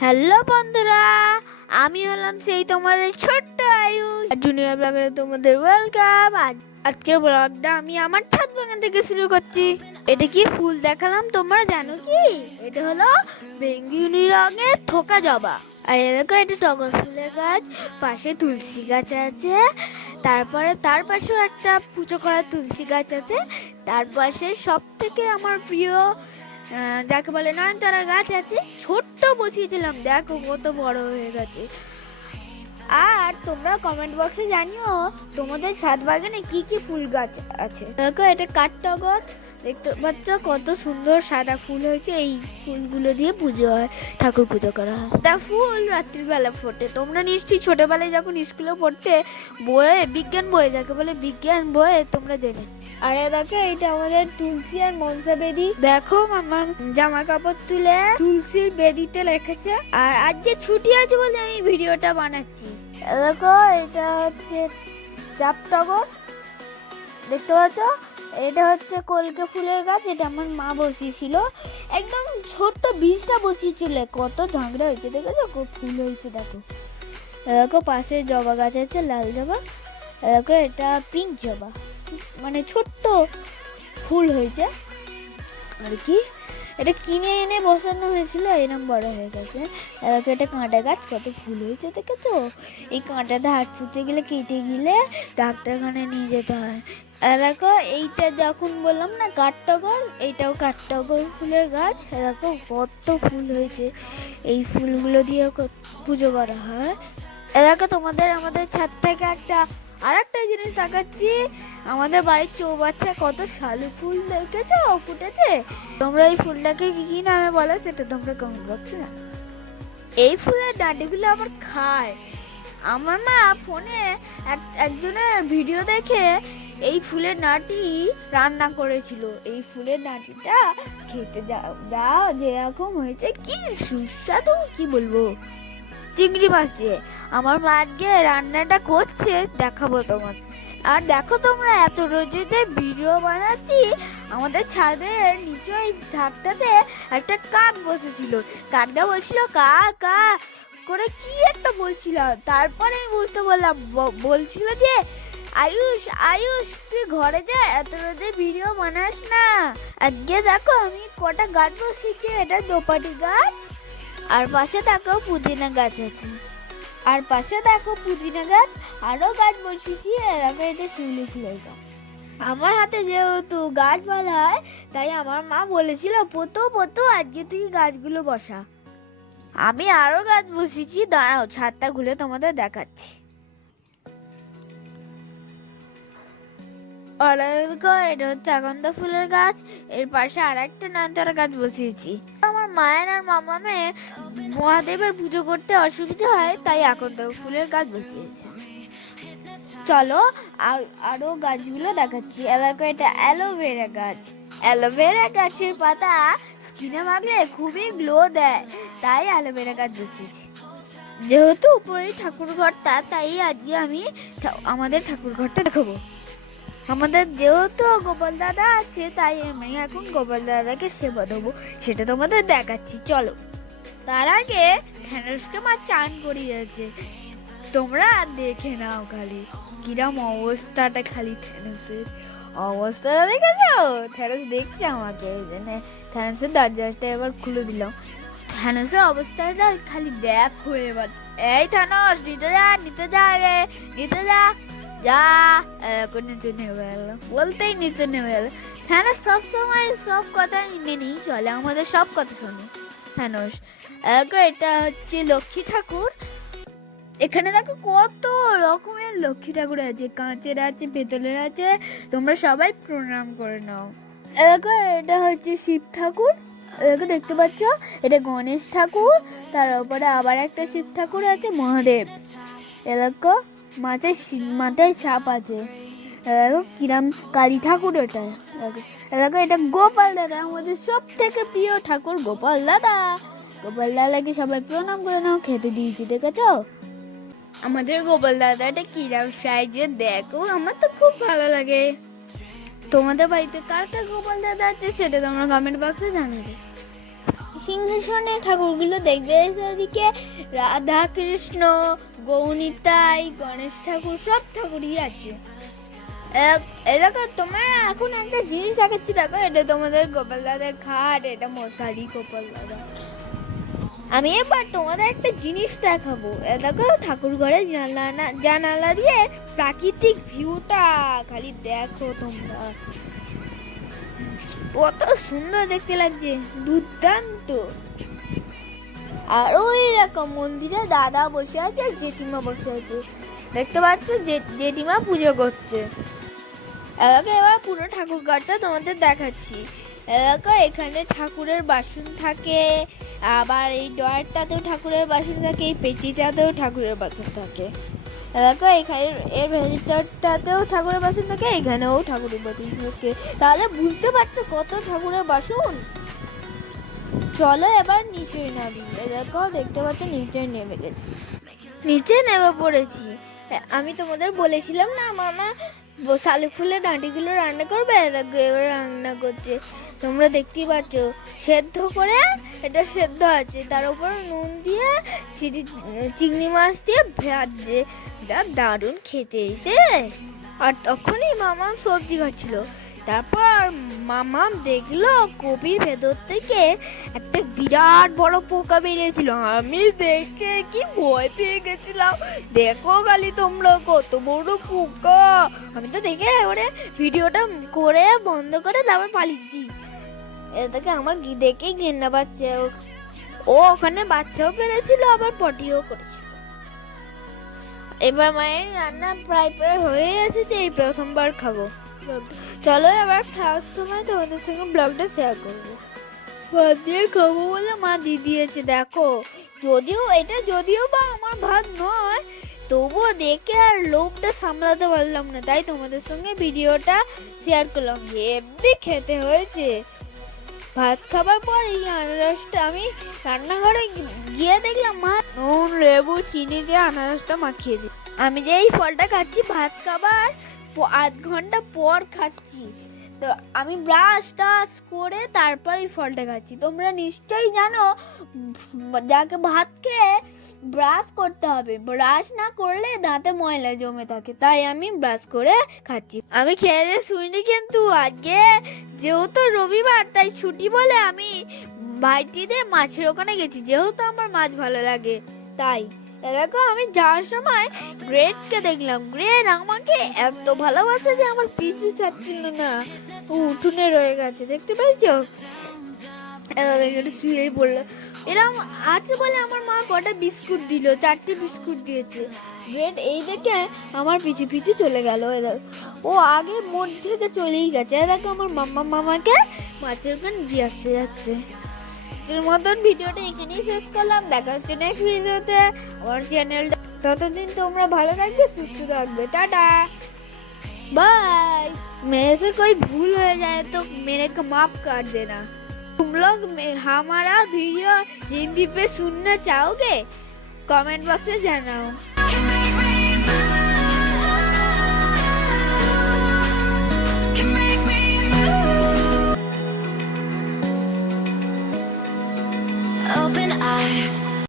Hello বন্ধুরা আমি হলাম সেই তোমাদের ছোট্ট আয়ু জুনিয়র ব্লগে তোমাদের ওয়েলকাম আজকের ব্লগটা আমি আমার ছাদ বাগান থেকে শুরু করছি। এটা কি ফুল দেখালাম তোমরা জানো কি? এটা হলো বেঙ্গুনি রঙের থোকা জবা। আর এরকম এটা টগর ফুলের গাছ। পাশে তুলসী গাছ আছে। তারপরে, তার পাশেও একটা পুজো করা তুলসী গাছ আছে। তার পাশে সব থেকে আমার প্রিয় যাকে বলে নয়নতারা গাছ আছে, ছোট্ট বসিয়েছিলাম। দেখো কত বড় হয়ে গেছে। আর তোমরা কমেন্ট বক্সে জানিও তোমাদের ছাদ বাগানে কি কি ফুল গাছ আছে। দেখো, এটা কাঠটগর দেখতে পাচ্ছ? কত সুন্দর সাদা ফুল হয়েছে। এই ফুলগুলো দিয়ে পুজো হয়, ঠাকুর পুজো করা হয়। তা ফুল রাত্রিবেলা ফোটে। তোমরা নিশ্চয়ই ছোটবেলায় যখন স্কুলে পড়তে বইয়ে, বিজ্ঞান বইয়ে যাকে বলে বিজ্ঞান বইয়ে, তোমরা জেনে। আরে দেখো এটা আমাদের তুলসী আর মনসা বেদি। দেখো মামা জামা কাপড় তুলে তুলসীর বেদিতে লেখেছে আর আজ যে ছুটি আছে বলে আমি ভিডিওটা বানাচ্ছি। দেখো, এটা হচ্ছে চাপ টগর দেখতে পাচ্ছ? এটা হচ্ছে কলকে ফুলের গাছ, এটা আমার মা বসিয়েছিল। একদম ছোট্ট বীজটা বসিয়েছিল, কত ঝগড়া হয়েছে দেখেছ? ফুল হয়েছে, দেখো। দেখো, পাশে জবা গাছ আছে, লাল জবা। দেখো, এটা পিঙ্ক জবা। মানে ছোট্ট ফুল হয়েছে। আর কি? এটা কিনে এনে বসানো হয়েছিল এরম বড় হয়ে গেছে। দেখো এটা কাঁটা গাছ, কত ফুল হয়েছে দেখেছ এই কাঁটাতে হাত ফুটে গেলে, কেটে গেলে ডাক্তারখানায় নিয়ে যেতে হয়। দেখো, এইটা যখন বললাম না, কাঠটগর, এইটাও কাঠটগর ফুলের গাছ। দেখো, কত ফুল হয়েছে। এই ফুলগুলো দিয়ে পুজো করা হয়। দেখো, তোমাদের আমাদের ছাদ থেকে একটা আর একটা জিনিস দেখাচ্ছি। আমাদের বাড়ির চৌবাচ্চা কত শালু ফুল দেখেছ ফুটেছে? তোমরা এই ফুলটাকে কি নামে বলো? সেটা তোমরা কমেন্ট বক্সে জানাও। এই ফুলের ডাঁটিগুলো আবার খায়। আমার মা ফোনে এক, একজনের ভিডিও দেখে এই ফুলের নাটি রান্না করেছিল। এই ফুলের নাটিটা খেতে দাও যেরকম হয়েছে, কি সুস্বাদু, কি বলব? চিংড়ি মাছ দিয়ে। আমার মা আজকে রান্নাটা করছে, দেখাবো তোমার আর দেখো তোমরা, এত রোজেতে ভিডিও বানাচ্ছি, আমাদের ছাদের নিচে ওই ধাকটাতে একটা কাক বসেছিল। কাকটা বলছিল, কা কা। করে কি একটা বলছিল? তারপরে আমি বুঝতে পারলাম, ব- বলছিল যে, আয়ুষ আয়ুষ, তুই ঘরে যা, এত রোদে ভিডিও বানাস না। আজকে দেখো, আমি কটা গাছ বসেছি এটা দোপাটি গাছ। আর পাশে দেখো পুদিনা গাছ আছে। আর পাশে দেখো পুদিনা গাছ আরও গাছ বসিয়েছি আর এটা শিউলি ফুলের গাছ। আমার হাতে যেহেতু গাছ ভালো হয়, তাই আমার মা বলেছিল, পোতো পোতো, আজকে তুই গাছগুলো বসা। আমি আরও গাছ বসিয়েছি দাঁড়াও, ছাদটা খুলে তোমাদের দেখাচ্ছি। এটা হচ্ছে আগন্দা ফুলের গাছ, এর পাশে আর একটা নয়নতারা গাছ বসিয়েছি। মায়ের আর মামামে মহাদেবের পুজো করতে অসুবিধা হয়, তাই এখন তো ফুলের গাছ বসিয়েছে। চলো, আর আরও গাছগুলো দেখাচ্ছি। এলাকা এটা অ্যালোভেরা গাছ। অ্যালোভেরা গাছের পাতা স্কিনে মাখলে খুবই গ্লো দেয়, তাই অ্যালোভেরা গাছ বসিয়েছি। যেহেতু উপরে ঠাকুর ঘরটা তাই আজকে আমি আমাদের ঠাকুর ঘরটা দেখাবো। আমাদের যেহেতু গোপাল দাদা আছে, তাই আমি এখন গোপাল দাদাকে সেবা দেবো। সেটা তোমাদের দেখাচ্ছি, চলো। তার আগে ধ্যানুষকে মা চান করিয়েছে। তোমরা দেখে নাও খালি, কিরম অবস্থাটা খালি থ্যানোসের অবস্থাটা দেখেছ? থ্যানোস দেখছে আমাকে, এই জন্য থ্যানোসের দরজাটা এবার খুলে দিলাম। থ্যানোসের অবস্থাটা খালি দেখো এবার। এই থ্যানোস নিতে যা নিতে যা নিতে যা। যা এরকম নিচে নেমে বলতেই নিচে নেমে এলো। থ্যানোস সবসময় সব কথা মেনেই চলে, আমাদের সব কথা শোনে থ্যানোস দেখো, এটা হচ্ছে লক্ষ্মী ঠাকুর। এখানে দেখো কত রকমের লক্ষ্মী ঠাকুর আছে, কাঁচের আছে, পেতলের আছে, তোমরা সবাই প্রণাম করে নাও। দেখো, এটা হচ্ছে শিব ঠাকুর। দেখো, দেখতে পাচ্ছ, এটা গণেশ ঠাকুর, তার উপরে আবার একটা শিব ঠাকুর আছে, মহাদেব। এ, দেখো। মাথায় মাথায় সাপ আছে। কিরাম কালী ঠাকুর ওটা দেখো এটা গোপাল দাদা, আমাদের সব থেকে প্রিয় ঠাকুর গোপাল দাদা। গোপাল দাদাকে সবাই প্রণাম করে নাও, খেতে দিয়েছি, দেখেছ? আমাদের গোপাল দাদাটা কিরাম সাইজের দেখো, আমার তো খুব ভালো লাগে। তোমাদের বাড়িতে কার কার গোপাল দাদা আছে সেটা তোমরা কমেন্ট বক্সে জানাবে সিংহাসনে ঠাকুরগুলো দেখবে। এদিকে রাধা কৃষ্ণ গৌনিতাই, গণেশ ঠাকুর, সব ঠাকুরই আছে। এ- এ দেখো, তোমরা এখন একটা জিনিস দেখাচ্ছি। দেখো, এটা তোমাদের গোপাল দাদার খাট, এটা মশারি গোপাল দাদা। আমি এবার তোমাদের একটা জিনিস দেখাবো। এ দেখো, ঠাকুর ঘরে জানালা জানালা দিয়ে প্রাকৃতিক ভিউটা খালি দেখো তোমরা। কত সুন্দর দেখতে লাগছে, দুর্দান্ত। আর ওই দেখো মন্দিরে দাদা বসে আছে আর জেঠিমা বসে আছে। দেখতে পাচ্ছ জেঠিমা পুজো করছে। এলাকা এবার পুরো ঠাকুর ঘরটা তোমাদের দেখাচ্ছি। এলাকা এখানে ঠাকুরের বাসন থাকে, আবার এই ডয়ারটাতেও ঠাকুরের বাসন থাকে, এই পেটিটাতেও ঠাকুরের বাসন থাকে। এলাকা এখানে এর ভেতরটাতেও ঠাকুরের বাসন থাকে, এখানেও ঠাকুরের বাসন থাকে। তাহলে বুঝতে পারছ কত ঠাকুরের বাসন? চলো এবার নিচে নামি। দেখো, দেখতে পাচ্ছ নিচে নেমে গেছি। নিচে নেমে পড়েছি। আমি তোমাদের বলেছিলাম না, মামা শালুক ফুলের ডাঁটিগুলো রান্না করবে? দেখো, এবার রান্না করছে। তোমরা দেখতেই পাচ্ছ, সেদ্ধ করে এটা সেদ্ধ আছে। তার উপর নুন দিয়ে, চিড়ি, চিংড়ি মাছ দিয়ে ভাজছে এটা দারুণ খেতে হয়েছে। আর তখনই মামাম সবজি খাচ্ছিল। তারপর মামাম দেখল কপির ভেতর থেকে একটা বিরাট বড় পোকা বেরিয়েছিল। আমি দেখে কি ভয় পেয়ে গেছিলাম। দেখো খালি তোমরা, কত বড় পোকা। আমি তো দেখে এবারে ভিডিওটা করে বন্ধ করে তারপর পালিয়েছি। এটাকে আমার গি- দেখেই ঘেন্না পাচ্ছে। ও- ও ওখানে বাচ্চাও পেরেছিল আবার পটিও করেছিল। এবার মায়ের রান্না প্রায় প্রায় হয়ে এসেছে এই প্রথমবার খাব। চলো এবার খাওয়ার সময় তোমাদের সঙ্গে ব্লগটা শেয়ার করব। ভাত দিয়ে খাব বলে মা দিয়ে দিয়েছে দেখো। যদিও এটা যদিও বা আমার ভাত নয় তবুও দেখে আর লোভটা সামলাতে পারলাম না তাই তোমাদের সঙ্গে ভিডিওটা শেয়ার করলাম। হেভি খেতে হয়েছে। ভাত খাবার পর এই আনারসটা আমি রান্নাঘরে গিয়ে দেখলাম, মা, নুন, লেবু, চিনি দিয়ে আনারসটা মাখিয়ে দিই আমি যে এই ফলটা খাচ্ছি, ভাত খাবার আধ ঘণ্টা পর খাচ্ছি। তো আমি ব্রাশ, টাশ করে তারপর এই ফলটা খাচ্ছি। তোমরা নিশ্চয়ই জানো যাকে ভাত খেয়ে ব্রাশ করতে হবে। ব্রাশ না করলে দাঁতে ময়লা জমে থাকে। তাই আমি ব্রাশ করে খাচ্ছি। আমি খেয়ে দিয়ে শুনিনি কিন্তু আজকে যেহেতু রবিবার, তাই ছুটি বলে আমি ভাইটিদের মাছের ওখানে গেছি। যেহেতু আমার মাছ ভালো লাগে, তাই। দেখো, আমি যাওয়ার সময় গ্রেটকে দেখলাম। গ্রেট আমাকে এত ভালোবাসে যে আমার পিছু ছাড়ছিল না। উঠোনে রয়ে গেছে, দেখতে পেয়েছ? এবার এখানে শুয়েই পড়ল। এরকম আছে বলে আমার মা কটা বিস্কুট দিল চারটে বিস্কুট দিয়েছে গ্রেট এই দেখে আমার পিছু পিছু চলে গেল এবার ও আগে মোট থেকে চলেই গেছে এরকম আমার মাম্মা মামাকে মাছের ওখানে দিয়ে আসতে যাচ্ছে এর মতন ভিডিওটা এখানেই শেষ করলাম দেখা হচ্ছে নেক্সট ভিডিওতে আমার চ্যানেলটা ততদিন তোমরা ভালো থাকবে সুস্থ থাকবে টাটা बाय मेरे से कोई भूल हो जाए तो मेरे को माफ कर देना तुम लोग हमारा वीडियो हिंदी पे सुनना चाहोगे? कमेंट बॉक्स में जानाओ। Open